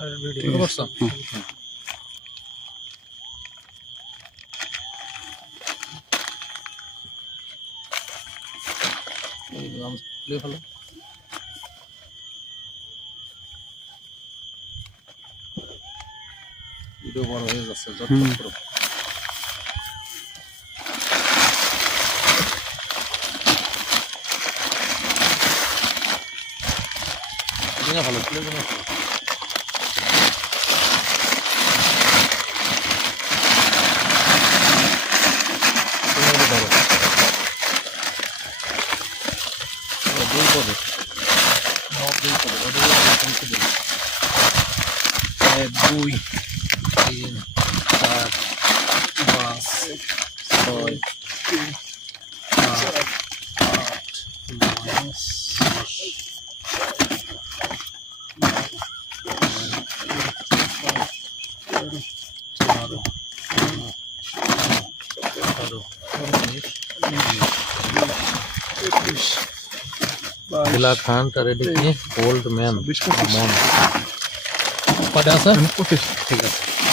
Video করছো এই নাম প্লে হলো ভিডিও বড় হয়ে যাচ্ছে যত করো এটা ভালো প্লে করো দুই তিন চার পাঁচ ছয় সাত আট নয় 11 Dilakhan ready ki old man Amon. Pada sir? Okay. ঠিক আছে